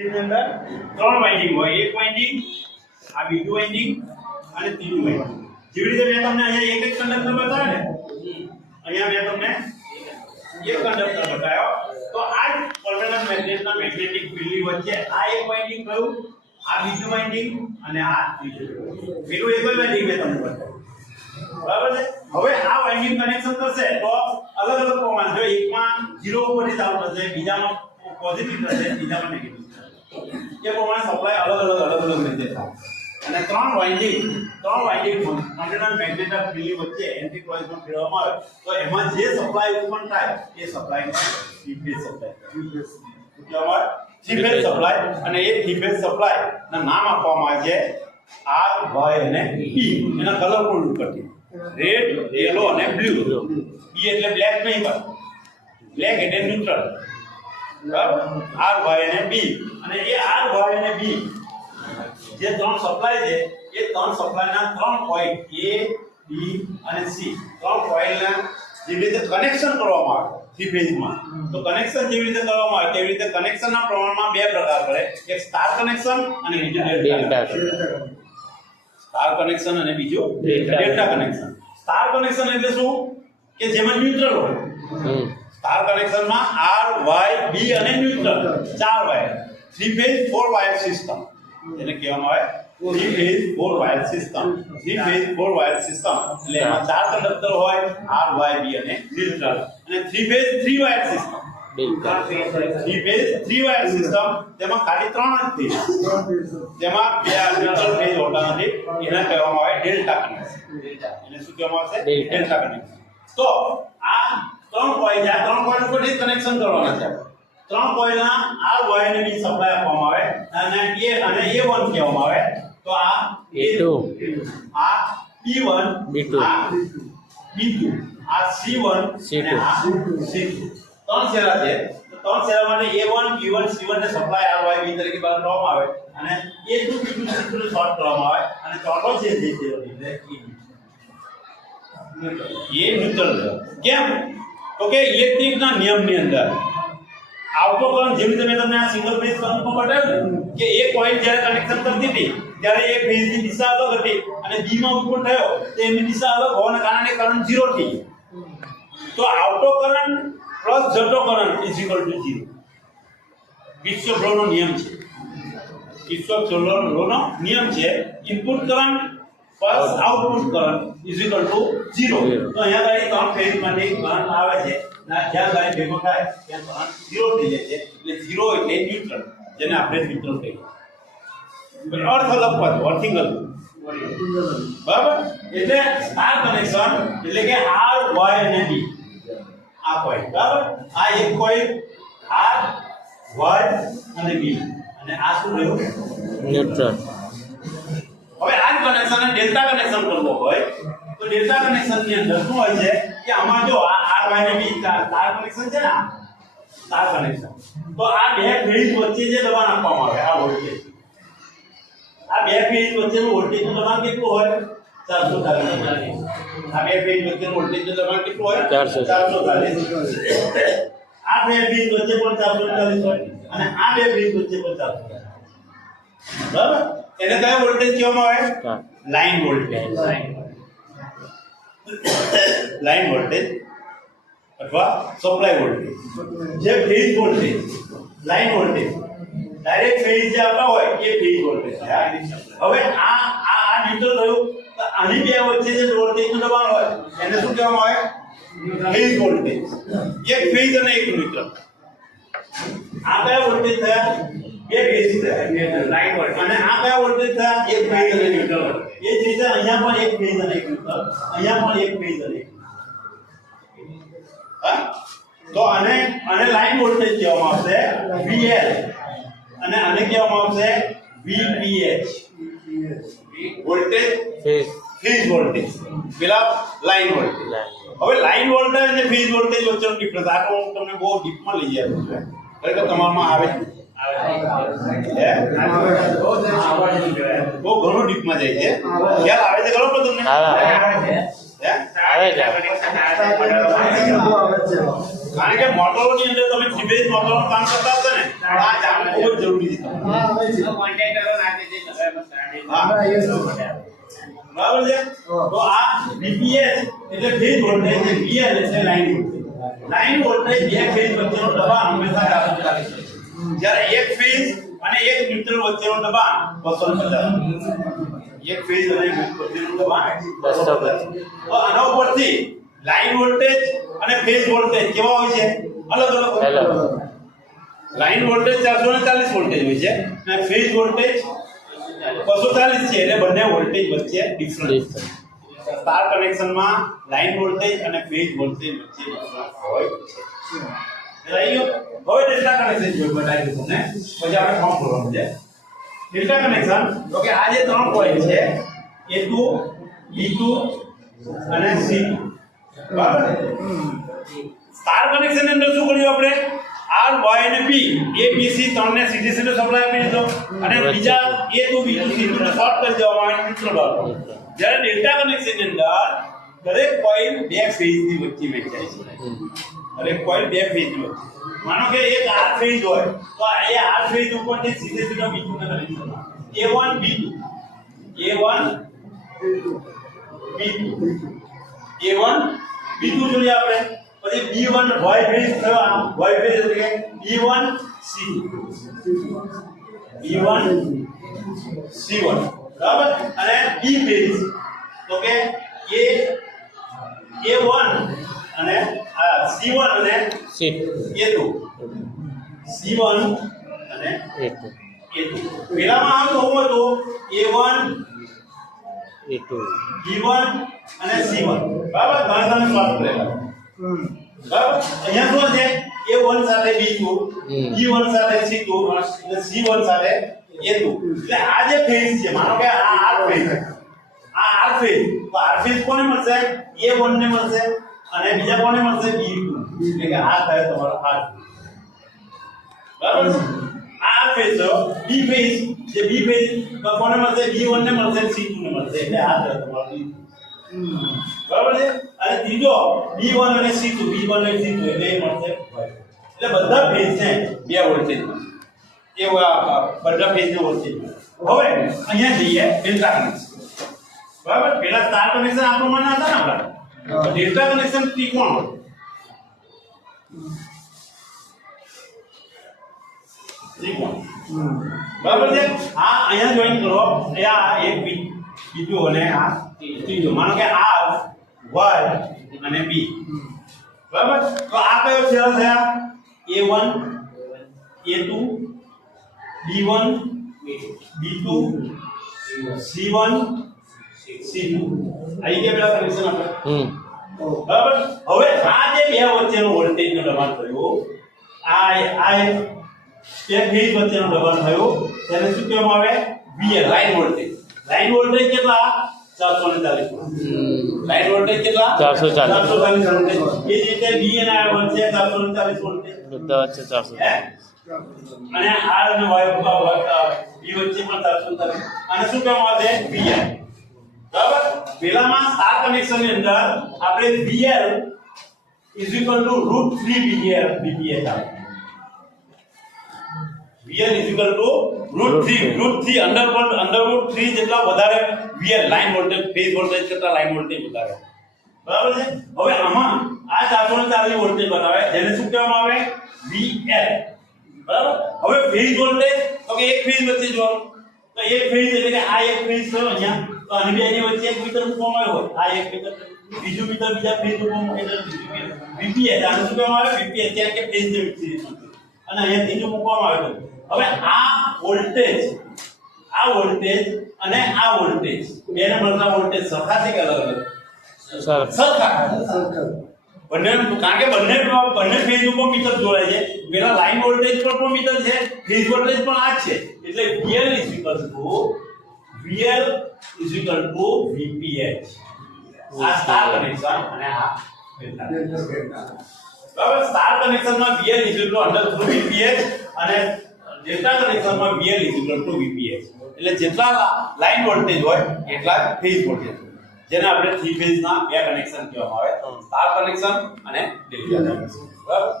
ની અંદર ત્રણ વાઇન્ડિંગ હોય, એક વાઇન્ડિંગ, આ બીજું વાઇન્ડિંગ અને ત્રીજું વાઇન્ડિંગ. જેવી રીતે મેં તમને અહીંયા એક કંડક્ટર બતાવ્યો ને, અહીંયા મેં તમને એક કંડક્ટર બતાવ્યો, તો આ જ પરમેનન્ટ મેગ્નેટના મેગ્નેટિક ફિલ્ડની વચ્ચે આ એક વાઇન્ડિંગ કયું, આ બીજું વાઇન્ડિંગ અને આ ત્રીજું. પેલું એક જ વાઇન્ડિંગ મેં તમને બતાવ્યું, બરાબર છે. હવે આ વાઇન્ડિંગ કનેક્શન કરશે તો અલગ અલગ પ્રમાણ, જો એકમાં 0 ઉપરથી ચાલુ થશે, બીજામાં પોઝિટિવ થશે, બીજામાં નેગેટિવ. એ પ્રમાણે સપ્લાય અલગ અલગ રીતે થાય. અને ત્રણ વાઇન્ડિંગ પરમેનન્ટ મેગ્નેટિક ફિલ્ડની વચ્ચે એન્ટી ક્લોઝમાં ફેરવવામાં આવે તો એમાં જે સપ્લાય ઉત્પન્ન થાય એ સપ્લાયને થ્રી ફેઝ સપ્લાય કહેવાય. થ્રી ફેઝ સપ્લાય, અને એ થ્રી ફેઝ સપ્લાય ના નામ આપવામાં આવે છે R, Y અને E. એના કલરફુલ ઉપરથી રેડ, યેલો અને બ્લુ. E એટલે બ્લેક નહીં, બસ બ્લેક એટલે ન્યુટ્રલ, બરાબર. R, Y અને B, અને એ R, Y અને B જે ત્રણ સપ્લાય છે એ ત્રણ સપ્લાયના ત્રણ પોઈન્ટ A, B અને C, ત્રણ પોઈન્ટના જેવી રીતે કનેક્શન કરવામાં આવે થ્રી ફેઝમાં, તો કનેક્શન જેવી રીતે કરવામાં આવે તેવી રીતે કનેક્શનના પ્રમાણમાં બે પ્રકાર પડે, એક સ્ટાર કનેક્શન અને બીજું ડેલ્ટા. સ્ટાર કનેક્શન અને બીજું ડેલ્ટા કનેક્શન. સ્ટાર કનેક્શન એટલે શું કે જેમાં ન્યુટ્રલ હોય. સ્ટાર કનેક્શનમાં R, Y, B અને ન્યુટ્રલ, ચાર wire, three phase 4 wire system એને કહેવામાં આવે three phase 4 wire system. Three phase 4 wire system એટલે એમાં ચાર કંડક્ટર હોય, R, Y, B અને ન્યુટ્રલ. અને three phase 3 wire system, three phase 3 wire system તેમાં ખાલી ત્રણ જ ફેઝ, તેમાં બે ન્યુટ્રલ ફેઝ હોતા નથી, એને કહેવામાં આવે ડેલ્ટા કનેક્શન. એને શું કહેવામાં આવે? Delta connection. તો આ ત્રણ કોઇલ છે, આ ત્રણ કોઇલ ઉપર જ કનેક્શન કરવાના છે. ત્રણ કોઇલના R, Y અને B સપ્લાય આપવામાં આવે અને A અને A1 કહેવામાં આવે. તો આ A2, આ B1, B2, આ B2, આ C1 અને આ C2. ત્રણ શેરા છે, તો ત્રણ શેરા માટે A1, B1, C1 ને સપ્લાય R, Y, B તરીકે બહાર કરવામાં આવે અને A2, B2, C2 ને શોર્ટ કરવામાં આવે અને ચોથો છે જે છે એટલે એ ન્યુટ્રલ. કેમ? તો કે ઇલેક્ટ્રિકના નિયમની અંદર આવતો કરંટ, જેવી રીતે મેં તમને આ સિંગલ ફેઝ કરંટમાં બતાવ્યું ને કે એક કોઇલ જ્યારે કનેક્શન કરતી હતી ત્યારે એક ફેઝની દિશા અલગ હતી અને B માં ઉત્પન્ન થયો તો એની દિશા અલગ હોવાના કારણે કરંટ 0 થઈ ગયો. તો આવતો કરંટ પ્લસ જતો કરંટ = 0. કિર્ચોફ લો નો નિયમ છે. કિર્ચોફ લો નો નિયમ છે input current plus output current = 0. તો અહીંયા ગાડી ત્રણ ફેઝ માટે કરંટ આવે છે, જ્યાં ગાડી ભેગો થાય ત્યાં કરંટ 0 થઈ જાય છે. એટલે 0 એટલે ન્યુટ્રલ, જેને આપણે ન્યુટ્રલ કહીએ. અર્થ અલગ પાછો, અર્થિંગ અલગ, બરાબર. એટલે સ્ટાર કનેક્શન એટલે કે R, Y અને B આ કોઇલ, બરાબર. આ એક કોઇલ R, Y અને B, અને આ શું રહ્યું? ન્યુટ્રલ. હવે આ કનેક્શન ડેલ્ટા કનેક્શન કરવો હોય તો ડેલ્ટા કનેક્શન ની અંદર શું હોય છે કે આમાં જો આ R, Y અને B સ્ટાર કનેક્શન છે ને, સ્ટાર કનેક્શન, તો આ બે ફેઝ વચ્ચે જે દબાણ આપવામાં આવે આ વોલ્ટેજ, આ બે ફેઝ વચ્ચેનું વોલ્ટેજનું દબાણ કેટલું હોય? 440. આ બે ફેઝ વચ્ચેનું વોલ્ટેજનું દબાણ કેટલું હોય? 440. આ બે ફેઝ વચ્ચે પણ 440 હોય અને આ બે ફેઝ વચ્ચે પણ 440. બરાબર. એને કયો વોલ્ટેજ કહેવામાં આવે? Line voltage. લાઈન વોલ્ટેજ અથવા સપ્લાય વોલ્ટેજ. જે phase voltage, line voltage, direct phase જે આવતા હોય એ ફેઝ વોલ્ટેજ છે. હવે આ ન્યુટ્રલ થયું તો આની બે વચ્ચે જે વોલ્ટેજનું દબાણ હોય એને શું કહેવામાં આવે? Phase voltage. એક ફેઝ અને એક ન્યુટ્રલ. આ કયા વોલ્ટેજ થયા? બે ફેઝ થયા, લાઈન વોલ્ટેજ. અને આ કયા વોલ્ટેજ થયા? એક ફેઝ અને ન્યુટ્રલ. એ જ રીતે અહીંયા પણ એક ફેઝ અને એક ન્યુટ્રલ, અહીંયા પણ એક ફેઝ અને એક. હા, તો આને લાઈન વોલ્ટેજ કહેવામાં આવશે VL અને આને કહેવામાં આવશે VPH. વોલ્ટેજ ફેઝ વોલ્ટેજ, પેલા લાઈન વોલ્ટેજ. હવે લાઈન વોલ્ટેજ અને ફેઝ વોલ્ટેજ વચ્ચેનો ડિફરન્સ આ તો હું તમને બહુ ડીપમાં લઈ જાઉં છું, ખરેખર તમારામાં આવે બહુ ઘણું ડીપમાં જાય છે. ખ્યાલ આવે છે ખરો તમને? કારણ કે મોટરોની અંદર તમે થ્રી ફેઝ મોટરનું કામ કરતા હતા ને આ જાણવું ખૂબ જ જરૂરી છે. બરાબર છે. તો આ VPH એટલે ફેઝ વોલ્ટેજ છે, VL એટલે લાઈન વોલ્ટેજ. લાઈન વોલ્ટેજ બે ફેઝ વચ્ચેનો દબાણ હંમેશા 440 છે. જ્યારે એક ફેઝ અને એક ન્યુટ્રલ વચ્ચેનો દબાણ 250. એક ફેઝ અને વચ્ચેનો દબાણ 250. તો આના ઉપરથી લાઈન વોલ્ટેજ અને ફેઝ વોલ્ટેજ કેવા હોય છે? અલગ અલગ હોય. લાઈન વોલ્ટેજ 440 વોલ્ટેજ હોય છે અને ફેઝ વોલ્ટેજ 240 છે. એટલે બંને વોલ્ટેજ વચ્ચે ડિફરન્સ છે. સ્ટાર કનેક્શનમાં લાઈન વોલ્ટેજ અને ફેઝ વોલ્ટેજ વચ્ચે ડિફરન્સ હોય છે. રાઈટ. હવે ડેલ્ટા કનેક્શન જોઈ બતાવી દઉં તમને, પછી આપણે ફોર્મ ભરવાનું છે. ડેલ્ટા કનેક્શન તો કે આ જે ત્રણ પોઈન્ટ છે A2 B2 અને C2. બરાબર. સ્ટાર કનેક્શન ની અંદર શું કર્યું આપણે? R Y અને B A B C ત્રણને સીધી સીધો સપ્લાય આપી દીધો અને બીજા A2 B2 C2 ને શોર્ટ કરી દેવામાં આવે ન્યુટ્રલ બાર. જ્યારે ડેલ્ટા કનેક્શન ની અંદર દરેક કોઇલ બે ફેઝ ની વચ્ચે વહેંચાય છે. દરેક કોઇલ બે ફેઝ ની વચ્ચે. માનો કે એક R ફેઝ હોય તો એ R ફેઝ ઉપરથી સીધે સીધો B2 ને connection A1 B2 A1 B2 A1 B2 જોઈએ આપણે. પછી B1 Y ફેઝ થવા Y ફેઝ એટલે કે B1 C2 B1 C1. બરાબર. અને B ફેઝ તો કે A1 અને C1 અને A2 C1 અને A2. પેલામાં આમ તો હોય તો A1 A2 B1 અને C1. બરાબર. ઘણા સ્વાદ કરેલા. બરાબર. અહીંયા શું છે? A1 સાથે B2 B1 સાથે C2 અને C1 સાથે A2. એટલે આ જે ફેઝ છે, માનો કે આ R ફેઝ છે, આ R ફેઝ, તો R ફેઝ કોને મળશે? A1 ને મળશે અને બીજા કોને મળશે? B2. એટલે કે આ થાય તમારો R. બરાબર. આ ફેઝ છે. B ફેઝ જે B ફેઝ તો કોને મળશે? B1 ને મળશે, C2 ને મળશે. એટલે આ થાય તમારો B. બરાબર છે. અને ત્રીજો B1 અને C2 B1 અને C2 એટલે એ મળશે. એટલે બધા ફેઝ છે બે વોલ્ટેજ એ બધા ફેઝ નો વોલ્ટેજ. હવે અહીંયા જઈએ ડેલ્ટા કનેક્શન. બરાબર. પેલા સ્ટાર કનેક્શન આ પ્રમાણે હતા ને આપણા. ડેલ્ટા કનેક્શન ત્રિકોણ હોય. ત્રિકોણ. બરાબર છે. આ અહીંયા જોઈન કરો. આ એક બીજો અને આ ત્રીજો. માનો કે R Y અને B. બરાબર. તો આ કયો સેલ થયા? A1 A2 B1 B2 C1 C2. આઈ કે પેલા કનેક્શન આપણે. બરાબર. હવે આ જે બે વચ્ચેનો વોલ્ટેજ નો દબાણ થયો, આ એક ફેઝ વચ્ચેનો દબાણ થયો, તેને શું કહેવામાં આવે? VL line voltage. Line voltage કેટલા? 440. લાઈન વોલ્ટેજ કેટલા? 440 વોલ્ટેજ. એ જ રીતે B અને R વચ્ચે 440 વોલ્ટેજ. બધા વચ્ચે 440. અને R અને Y B વચ્ચે પણ 440. અને શું કહેવામાં આવે? VL. બરાબર. પેલામાં સ્ટાર કનેક્શન ની અંદર આપણે VL √3 BPH આવે. VL √3 √3 જેટલા વધારે VL line voltage phase voltage કરતા લાઈન વોલ્ટેજ વધારે. બરાબર છે. હવે આમાં આ 440 વોલ્ટેજ બતાવે જેને શું કહેવામાં આવે? VL. બરાબર. હવે ફેઝ વોલ્ટેજ તો કે એક ફેઝ વચ્ચે જોવાનું. તો એક ફેઝ એટલે કે આ એક ફેઝ છે અહીંયા, તો આની બેની વચ્ચે એક મીટર મૂકવામાં આવ્યો હોય. આ એક મીટર, બીજું મીટર બીજા ફેઝ ઉપર મૂકેલું VPH. આને શું કહેવામાં આવે? VPH એટલે કે ફેઝ ની વચ્ચે. અને અહીંયા ત્રીજું મૂકવામાં આવ્યું. હવે આ વોલ્ટેજ અને આ વોલ્ટેજ બેને મળતા વોલ્ટેજ સરખા છે કે અલગ અલગ? સરખા. બંને, કારણ કે બંને ફેઝ ઉપર મીટર જોડાય છે. પેલા લાઈન વોલ્ટેજ પર પણ મીટર છે, ફેઝ વોલ્ટેજ પણ આ જ છે. એટલે VL VPH. આ સ્ટાર કનેક્શન અને આ ડેલ્ટા. બરાબર. સ્ટાર કનેક્શનમાં VL √3 VPH અને ડેલ્ટા કનેક્શનમાં VL VPH. એટલે જેટલા લાઈન વોલ્ટેજ હોય એટલા ફેઝ વોલ્ટેજ, જેને આપણે થ્રી ફેઝ ના બે કનેક્શન કહેવામાં આવે, સ્ટાર કનેક્શન અને ડેલ્ટા કનેક્શન. બરાબર.